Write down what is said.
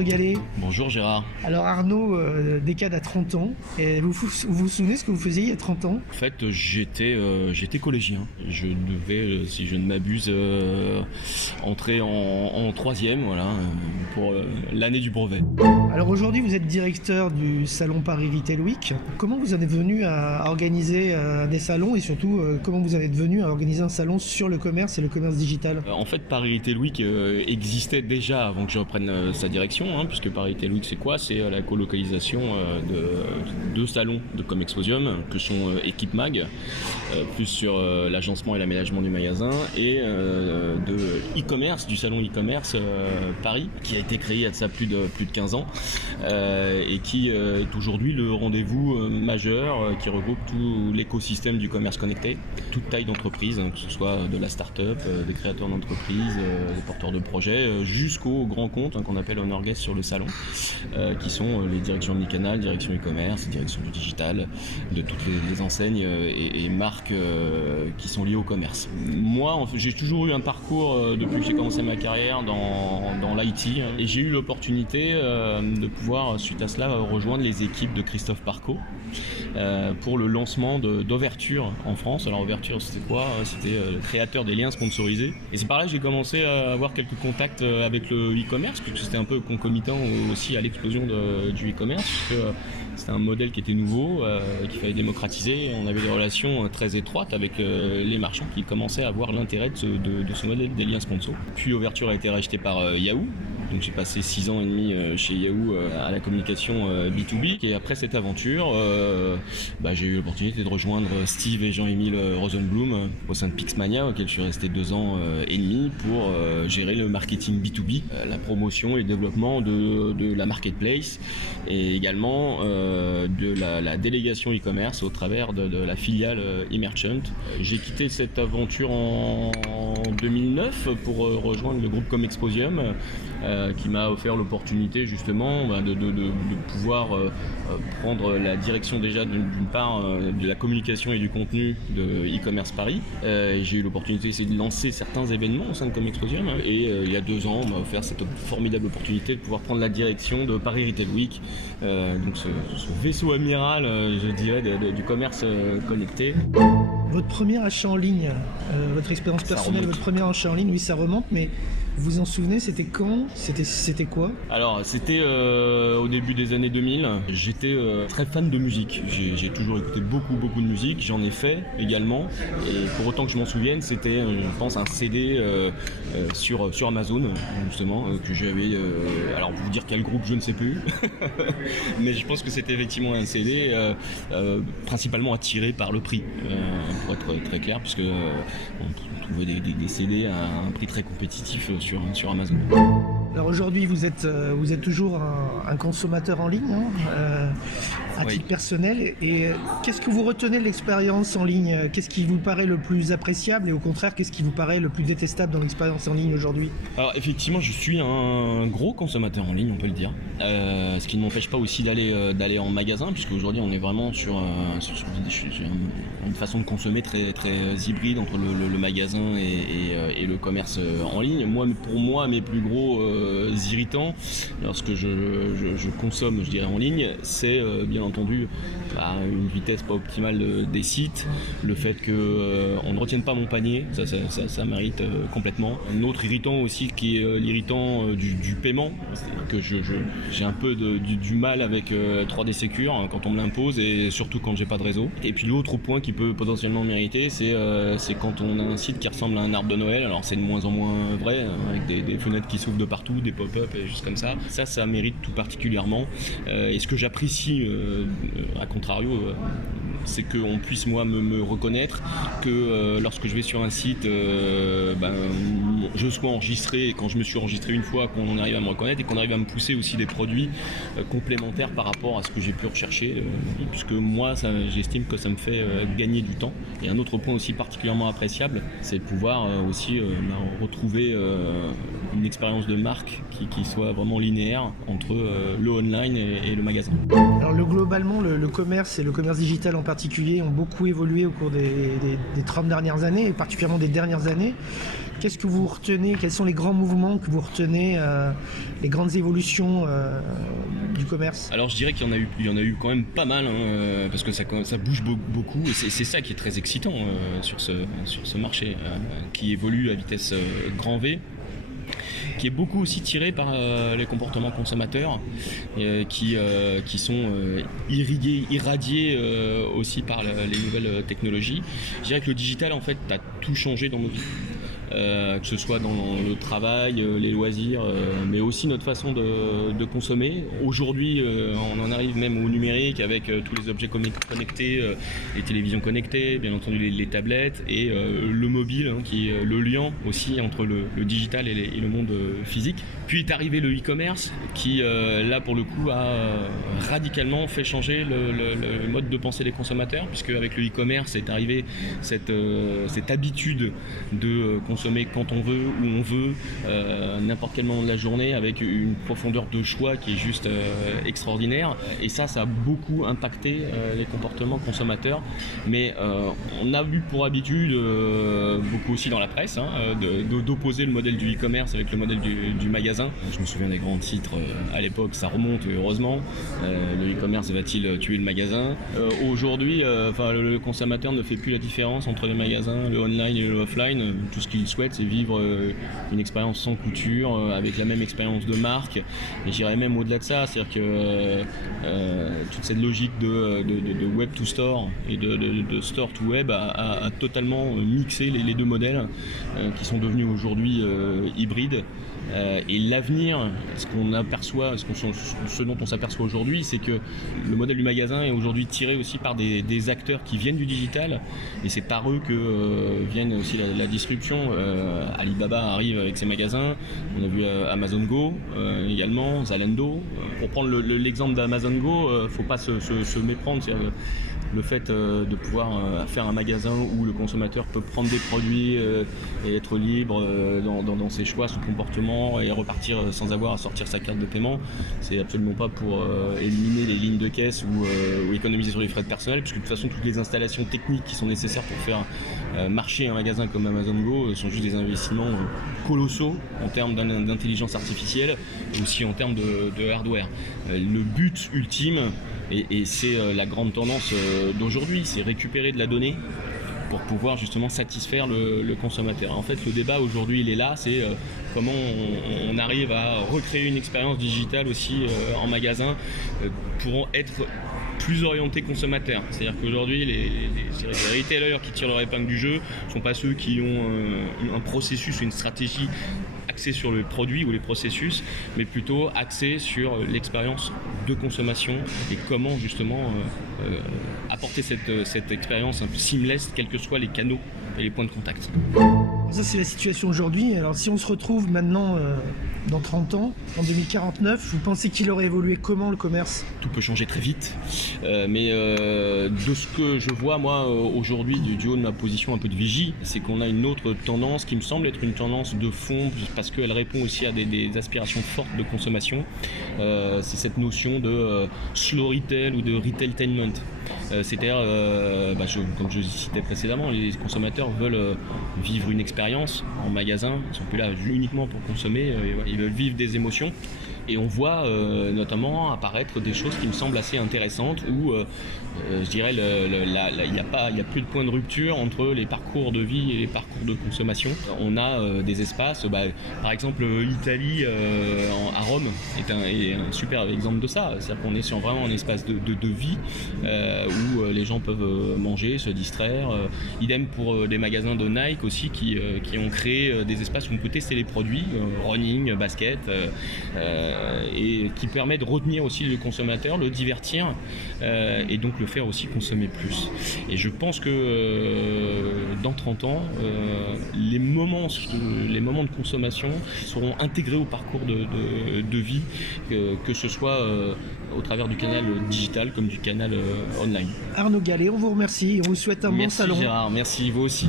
Arnaud Gallet. Bonjour Gérard. Alors Arnaud, Decade a 30 ans. Et vous vous souvenez ce que vous faisiez il y a 30 ans? En fait, j'étais collégien. Je devais, si je ne m'abuse, entrer en troisième, voilà, pour l'année du brevet. Alors aujourd'hui, vous êtes directeur du salon Paris Retail Week. Comment vous en êtes venu à organiser des salons et surtout, comment vous en êtes venu à organiser un salon sur le commerce et le commerce digital? En fait, Paris Retail Week existait déjà avant que je reprenne sa direction, puisque Paris Retail Week, c'est quoi? C'est la colocalisation de deux salons de Comexposium, que sont Équipe Mag, plus sur l'agencement et l'aménagement du magasin, et de e-commerce, du salon e-commerce Paris, qui a été créé il y a de ça plus de 15 ans, et qui est aujourd'hui le rendez-vous majeur qui regroupe tout l'écosystème du commerce connecté, toute taille d'entreprise, que ce soit de la start-up, des créateurs d'entreprises, des porteurs de projets, jusqu'aux grands comptes qu'on appelle Honor Guest sur le salon, qui sont les directions omnicanal, direction e-commerce, direction du digital, de toutes les enseignes et marques qui sont liées au commerce. Moi, en fait, j'ai toujours eu un parcours depuis que j'ai commencé ma carrière dans l'IT, et j'ai eu l'opportunité de pouvoir, suite à cela, rejoindre les équipes de Christophe Parco pour le lancement d'Overture en France. Alors Overture, c'était quoi? C'était le créateur des liens sponsorisés. Et c'est par là que j'ai commencé à avoir quelques contacts avec le e-commerce, puisque c'était un peu concomitant aussi à l'explosion du e-commerce, puisque c'était un modèle qui était nouveau, qu'il fallait démocratiser. On avait des relations très étroites avec les marchands qui commençaient à voir l'intérêt de ce modèle des liens sponsors. Puis Overture a été racheté par Yahoo. Donc j'ai passé 6 ans et demi chez Yahoo à la communication B2B. Et après cette aventure, j'ai eu l'opportunité de rejoindre Steve et Jean-Émile Rosenblum au sein de Pixmania, auquel je suis resté 2 ans et demi pour gérer le marketing B2B, la promotion et le développement de la marketplace, et également de la délégation e-commerce au travers de la filiale eMerchant. J'ai quitté cette aventure en 2009 pour rejoindre le groupe Comexposium, qui m'a offert l'opportunité justement de pouvoir prendre la direction déjà d'une part de la communication et du contenu de e-commerce Paris. J'ai eu l'opportunité de lancer certains événements au sein de Comexposium, et il y a 2 ans on m'a offert cette formidable opportunité de pouvoir prendre la direction de Paris Retail Week, donc ce vaisseau amiral, je dirais, du commerce connecté. Votre premier achat en ligne, votre expérience personnelle, votre premier achat en ligne, oui, ça remonte, mais vous vous en souvenez, c'était quand? C'était quoi? Alors, c'était au début des années 2000. J'étais très fan de musique. J'ai toujours écouté beaucoup de musique. J'en ai fait également. Et pour autant que je m'en souvienne, c'était, je pense, un CD sur Amazon, justement, que j'avais... alors, vous dire quel groupe, je ne sais plus. Mais je pense que c'était effectivement un CD principalement attiré par le prix, pour être très clair, puisque on trouvait des CD à un prix très compétitif sur Amazon. Alors aujourd'hui, vous êtes toujours un consommateur en ligne, à titre personnel. Et qu'est-ce que vous retenez de l'expérience en ligne? Qu'est-ce qui vous paraît le plus appréciable et au contraire, qu'est-ce qui vous paraît le plus détestable dans l'expérience en ligne aujourd'hui? Alors effectivement, je suis un gros consommateur en ligne, on peut le dire. Ce qui ne m'empêche pas aussi d'aller en magasin, puisque aujourd'hui on est vraiment sur une façon de consommer très, très hybride entre le magasin et le commerce en ligne. Pour moi, mes plus gros irritants lorsque je consomme, je dirais, en ligne, c'est bien entendu une vitesse pas optimale des sites, le fait qu'on ne retienne pas mon panier, ça m'irrite complètement. Un autre irritant aussi qui est l'irritant du paiement, que j'ai un peu du mal avec 3D Secure quand on me l'impose, et surtout quand j'ai pas de réseau. Et puis l'autre point qui peut potentiellement m'irriter, c'est quand on a un site qui ressemble à un arbre de Noël. Alors c'est de moins en moins vrai, avec des fenêtres qui s'ouvrent de partout, des pop-up et juste comme ça. Ça mérite tout particulièrement. Et ce que j'apprécie, à contrario, c'est qu'on puisse moi me reconnaître, que lorsque je vais sur un site, je sois enregistré, et quand je me suis enregistré une fois, qu'on arrive à me reconnaître et qu'on arrive à me pousser aussi des produits complémentaires par rapport à ce que j'ai pu rechercher, puisque moi j'estime que ça me fait gagner du temps. Et un autre point aussi particulièrement appréciable, c'est de pouvoir aussi retrouver une expérience de marque qui soit vraiment linéaire entre le online et le magasin. Alors globalement, le commerce et le commerce digital en particulier ont beaucoup évolué au cours des 30 dernières années, et particulièrement des dernières années. Qu'est-ce que vous retenez? Quels sont les grands mouvements que vous retenez, les grandes évolutions du commerce? Alors je dirais qu'il y en a eu quand même pas mal, parce que ça bouge beaucoup, et c'est ça qui est très excitant sur ce marché qui évolue à vitesse grand V, qui est beaucoup aussi tiré par les comportements consommateurs, qui sont irradiés aussi par les nouvelles technologies. Je dirais que le digital en fait a tout changé dans nos vies. Que ce soit dans le travail, les loisirs, mais aussi notre façon de consommer. Aujourd'hui, on en arrive même au numérique avec tous les objets connectés, les télévisions connectées, bien entendu les tablettes et le mobile, qui est le lien aussi entre le digital et le monde physique. Puis est arrivé le e-commerce qui, là pour le coup, a radicalement fait changer le mode de pensée des consommateurs, puisque avec le e-commerce est arrivé cette habitude de consommer quand on veut, où on veut, n'importe quel moment de la journée, avec une profondeur de choix qui est juste extraordinaire. Et ça a beaucoup impacté les comportements consommateurs. Mais on a eu pour habitude, beaucoup aussi dans la presse, d'opposer le modèle du e-commerce avec le modèle du magasin. Je me souviens des grands titres à l'époque, ça remonte heureusement. Le e-commerce va-t-il tuer le magasin? Aujourd'hui, le consommateur ne fait plus la différence entre les magasins, le online et le offline. Tout ce qu'il souhaite, c'est vivre une expérience sans couture, avec la même expérience de marque. Et j'irais même au-delà de ça, c'est-à-dire que toute cette logique de web to store et de store to web a totalement mixé les deux modèles qui sont devenus aujourd'hui hybrides. Et l'avenir, ce dont on s'aperçoit aujourd'hui, c'est que le modèle du magasin est aujourd'hui tiré aussi par des acteurs qui viennent du digital, et c'est par eux que viennent aussi la disruption. Alibaba arrive avec ses magasins, on a vu Amazon Go également, Zalando. Pour prendre l'exemple d'Amazon Go, faut pas se méprendre. Le fait de pouvoir faire un magasin où le consommateur peut prendre des produits et être libre dans ses choix, son comportement, et repartir sans avoir à sortir sa carte de paiement, c'est absolument pas pour éliminer les lignes de caisse ou économiser sur les frais de personnel, puisque de toute façon toutes les installations techniques qui sont nécessaires pour faire marcher un magasin comme Amazon Go sont juste des investissements colossaux en termes d'intelligence artificielle et aussi en termes de hardware. Le but ultime, et c'est la grande tendance d'aujourd'hui, c'est récupérer de la donnée pour pouvoir justement satisfaire le consommateur. En fait, le débat aujourd'hui, il est là, c'est comment on arrive à recréer une expérience digitale aussi en magasin pour être plus orienté consommateur. C'est-à-dire qu'aujourd'hui, les retailers qui tirent leur épingle du jeu ne sont pas ceux qui ont un processus ou une stratégie axé sur le produit ou les processus, mais plutôt axé sur l'expérience de consommation et comment justement apporter cette expérience un peu seamless, quels que soient les canaux et les points de contact. Ça, c'est la situation aujourd'hui. Alors si on se retrouve maintenant dans 30 ans, en 2049, vous pensez qu'il aurait évolué comment le commerce? Tout peut changer très vite, mais de ce que je vois moi aujourd'hui du haut de ma position un peu de vigie, c'est qu'on a une autre tendance qui me semble être une tendance de fond, parce qu'elle répond aussi à des aspirations fortes de consommation. C'est cette notion de slow retail ou de retailtainment. C'est-à-dire, comme je citais précédemment, les consommateurs veulent vivre une expérience en magasin, ils ne sont plus là uniquement pour consommer, ils veulent vivre des émotions. Et on voit notamment apparaître des choses qui me semblent assez intéressantes où je dirais il n'y a plus de point de rupture entre les parcours de vie et les parcours de consommation. On a des espaces, par exemple l'Italie à Rome est un super exemple de ça. C'est-à-dire qu'on est sur vraiment un espace de vie où les gens peuvent manger, se distraire. Idem pour des magasins de Nike aussi qui ont créé des espaces où on peut tester les produits, running, basket, et qui permet de retenir aussi le consommateur, le divertir et donc le faire aussi consommer plus. Et je pense que dans 30 ans, les moments de consommation seront intégrés au parcours de vie, que ce soit au travers du canal digital comme du canal online. Arnaud Gallet, on vous remercie et on vous souhaite un bon salon. Merci Gérard, merci vous aussi.